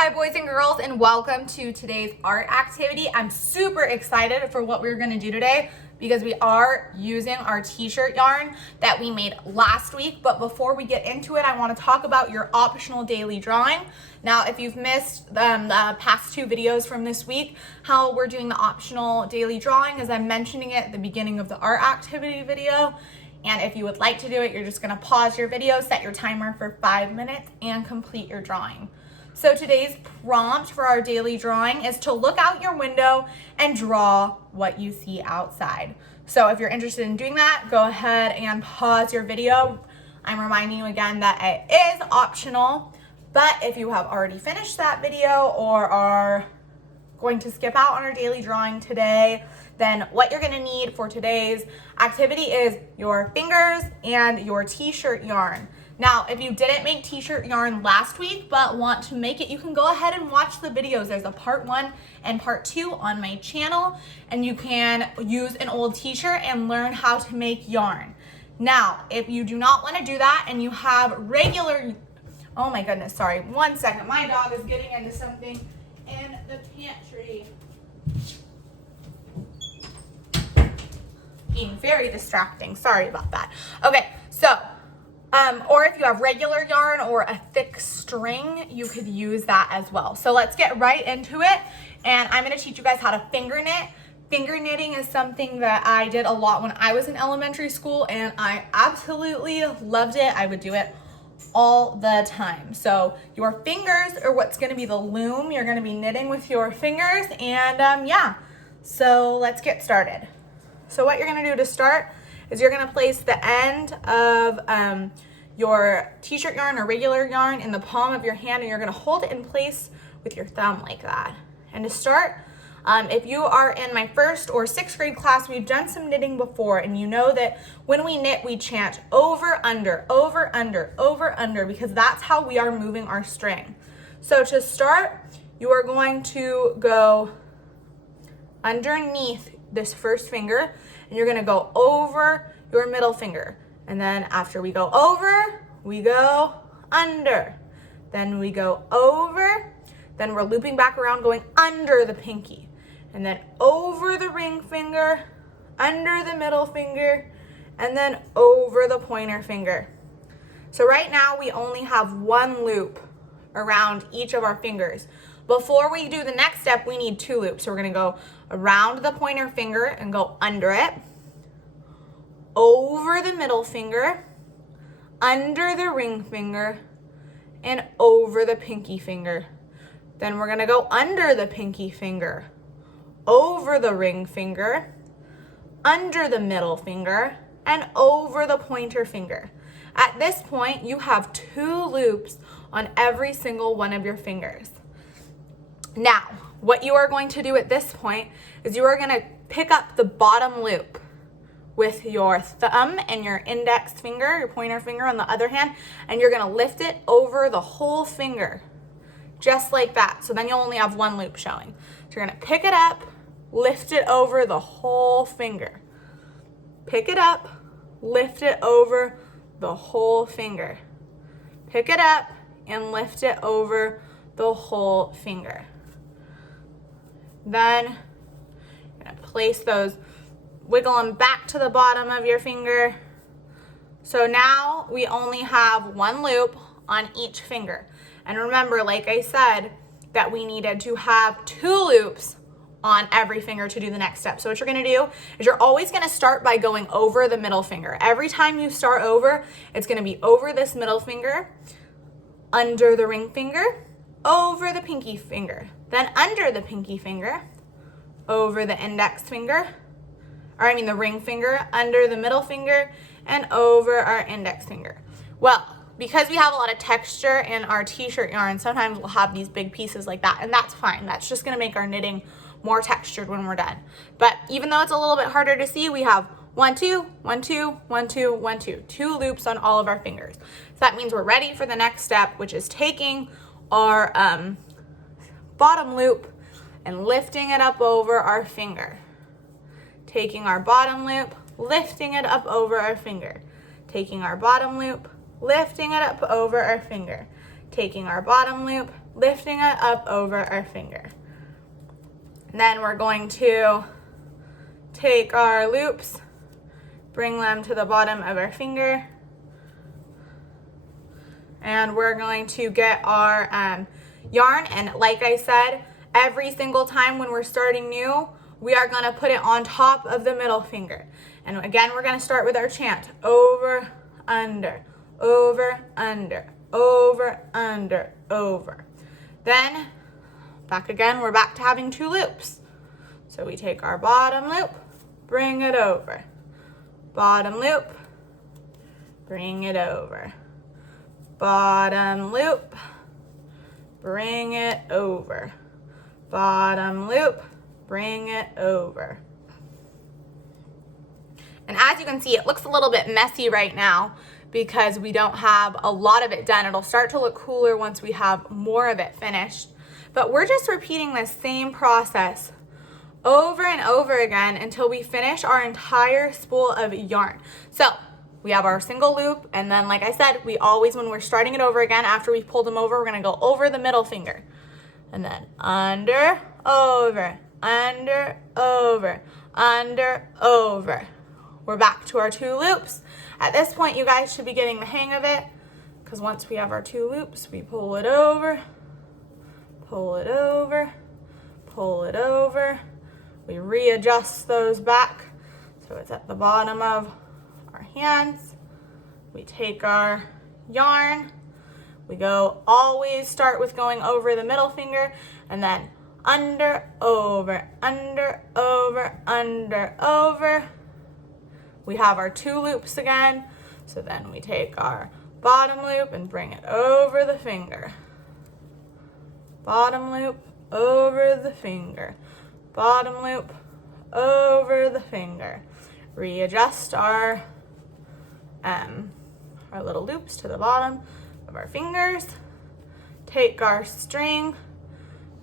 Hi boys and girls, and welcome to today's art activity. I'm super excited for what we're gonna do today because we are using our t-shirt yarn that we made last week. But before we get into it, I wanna talk about your optional daily drawing. Now, if you've missed the past two videos from this week, how we're doing the optional daily drawing is I'm mentioning it at the beginning of the art activity video. And if you would like to do it, you're just gonna pause your video, set your timer for 5 minutes, and complete your drawing. So today's prompt for our daily drawing is to look out your window and draw what you see outside. So if you're interested in doing that, go ahead and pause your video. I'm reminding you again that it is optional, but if you have already finished that video or are going to skip out on our daily drawing today, then what you're gonna need for today's activity is your fingers and your t-shirt yarn. Now, if you didn't make t-shirt yarn last week but want to make it, you can go ahead and watch the videos. There's a part 1 and part 2 on my channel, and you can use an old t-shirt and learn how to make yarn. Now, if you do not want to do that and you have regular, oh my goodness, sorry, 1 second. My dog is getting into something in the pantry. Being very distracting, sorry about that. Okay, so, or if you have regular yarn or a thick string, you could use that as well. So let's get right into it, and I'm gonna teach you guys how to finger knit. Finger knitting is something that I did a lot when I was in elementary school, and I absolutely loved it. I would do it all the time. So your fingers are what's gonna be the loom. You're gonna be knitting with your fingers, and yeah, so let's get started. So what you're gonna do to start is you're gonna place the end of your t-shirt yarn or regular yarn in the palm of your hand, and you're gonna hold it in place with your thumb like that. And to start, if you are in my 1st or 6th grade class, we've done some knitting before, and you know that when we knit, we chant over, under, over, under, over, under, because that's how we are moving our string. So to start, you are going to go underneath this first finger, and you're gonna go over your middle finger. And then after we go over, we go under. Then we go over, then we're looping back around going under the pinky. And then over the ring finger, under the middle finger, and then over the pointer finger. So right now we only have 1 loop around each of our fingers. Before we do the next step, we need 2 loops. So we're gonna go around the pointer finger and go under it, over the middle finger, under the ring finger, and over the pinky finger. Then we're gonna go under the pinky finger, over the ring finger, under the middle finger, and over the pointer finger. At this point, you have 2 loops on every single one of your fingers. Now, what you are going to do at this point is you are going to pick up the bottom loop with your thumb and your index finger, your pointer finger on the other hand, and you're going to lift it over the whole finger, just like that. So then you'll only have 1 loop showing. So you're going to pick it up, lift it over the whole finger. Pick it up, lift it over the whole finger. Pick it up and lift it over the whole finger. Then you're gonna place those, wiggle them back to the bottom of your finger. So now we only have 1 loop on each finger. And remember, like I said, that we needed to have 2 loops on every finger to do the next step. So what you're gonna do is you're always gonna start by going over the middle finger. Every time you start over, it's gonna be over this middle finger, under the ring finger, over the pinky finger, then under the pinky finger, over the index finger, the ring finger, under the middle finger, and over our index finger. Well, because we have a lot of texture in our t-shirt yarn, sometimes we'll have these big pieces like that, and that's fine. That's just gonna make our knitting more textured when we're done. But even though it's a little bit harder to see, we have 1, 2, 1, 2, 1, 2, 1, 2, 2 loops on all of our fingers. So that means we're ready for the next step, which is taking our bottom loop and lifting it up over our finger. Taking our bottom loop, lifting it up over our finger. Taking our bottom loop, lifting it up over our finger. Taking our bottom loop, lifting it up over our finger. And then we're going to take our loops, bring them to the bottom of our finger, and we're going to get our yarn. And like I said, every single time when we're starting new, we are going to put it on top of the middle finger. And again, we're going to start with our chant: over, under, over, under, over, under, over. Then back again, we're back to having 2 loops. So we take our bottom loop, bring it over, bottom loop, bring it over, bottom loop, bring it over, bottom loop, bring it over. And as you can see, it looks a little bit messy right now because we don't have a lot of it done. It'll start to look cooler once we have more of it finished. But we're just repeating the same process over and over again until we finish our entire spool of yarn. So we have our single loop, and then like I said, we always, when we're starting it over again, after we've pulled them over, we're gonna go over the middle finger. And then under, over, under, over, under, over. We're back to our 2 loops. At this point, you guys should be getting the hang of it, because once we have our 2 loops, we pull it over, pull it over, pull it over. We readjust those back so it's at the bottom of our hands. We take our yarn. We go, always start with going over the middle finger, and then under, over, under, over, under, over. We have our 2 loops again. So then we take our bottom loop and bring it over the finger. Bottom loop, over the finger. Bottom loop, over the finger. Readjust our little loops to the bottom of our fingers. Take our string,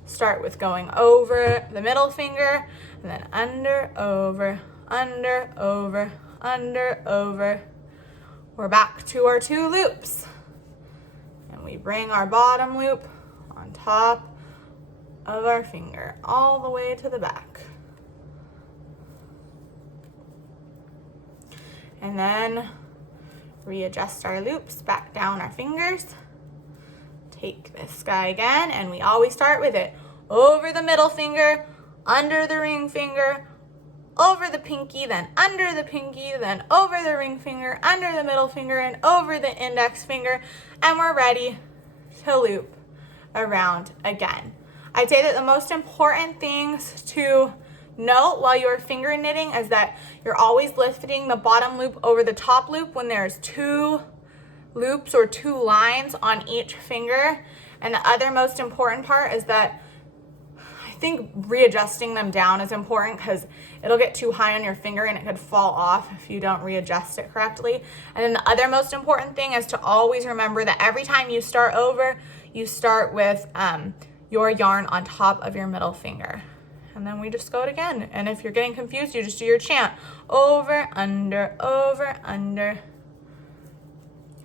start with going over the middle finger, and then under, over, under, over, under, over. We're back to our 2 loops. And we bring our bottom loop on top of our finger all the way to the back. And then readjust our loops back down our fingers. Take this guy again, and we always start with it over the middle finger, under the ring finger, over the pinky, then under the pinky, then over the ring finger, under the middle finger, and over the index finger, and we're ready to loop around again. I'd say that the most important things to note while you're finger knitting is that you're always lifting the bottom loop over the top loop when there's 2 loops or 2 lines on each finger. And the other most important part is that I think readjusting them down is important, because it'll get too high on your finger and it could fall off if you don't readjust it correctly. And then the other most important thing is to always remember that every time you start over, you start with your yarn on top of your middle finger. And then we just go it again. And if you're getting confused, you just do your chant: over, under, over, under.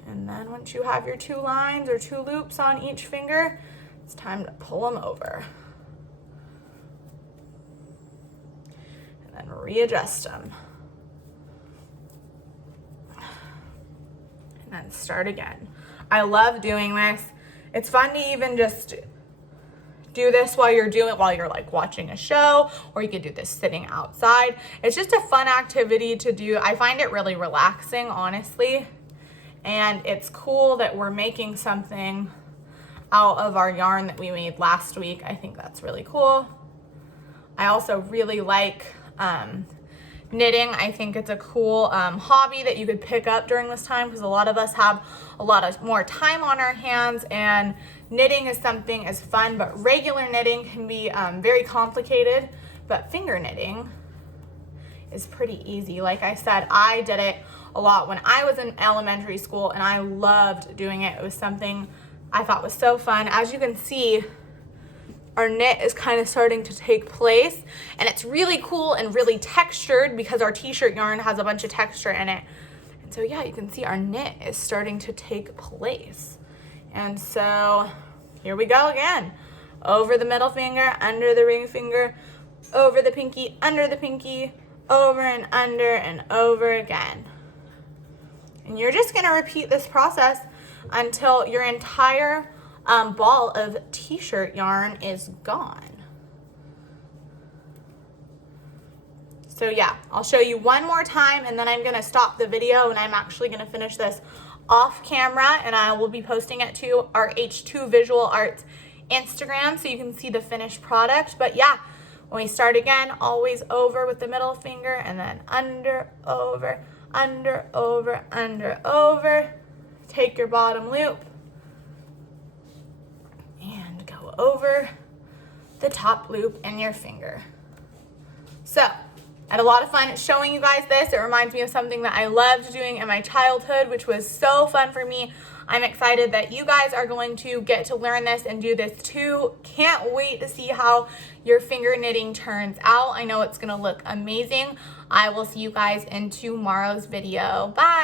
And then once you have your 2 lines or 2 loops on each finger, it's time to pull them over. And then readjust them. And then start again. I love doing this. It's fun to even just do this while you're like watching a show, or you could do this sitting outside. It's just a fun activity to do. I find it really relaxing, honestly. And it's cool that we're making something out of our yarn that we made last week. I think that's really cool. I also really like knitting. I think it's a cool hobby that you could pick up during this time, because a lot of us have a lot of more time on our hands, and knitting is something as fun, but regular knitting can be very complicated, but finger knitting is pretty easy. Like I said, I did it a lot when I was in elementary school, and I loved doing it. It was something I thought was so fun. As you can see, our knit is kind of starting to take place, and it's really cool and really textured because our t-shirt yarn has a bunch of texture in it. And so yeah, you can see our knit is starting to take place. And so Here we go again. Over the middle finger, under the ring finger, over the pinky, under the pinky, over and over again. And you're just gonna repeat this process until your entire ball of t-shirt yarn is gone. So yeah, I'll show you one more time and then I'm gonna stop the video and I'm actually gonna finish this off camera and I will be posting it to our H2 Visual Arts Instagram so you can see the finished product. But yeah, when we start again, always over with the middle finger and then under, over, under, over, under, over. Take your bottom loop and go over the top loop in your finger. So, I had a lot of fun showing you guys this. It reminds me of something that I loved doing in my childhood, which was so fun for me. I'm excited that you guys are going to get to learn this and do this too. Can't wait to see how your finger knitting turns out. I know it's gonna look amazing. I will see you guys in tomorrow's video. Bye.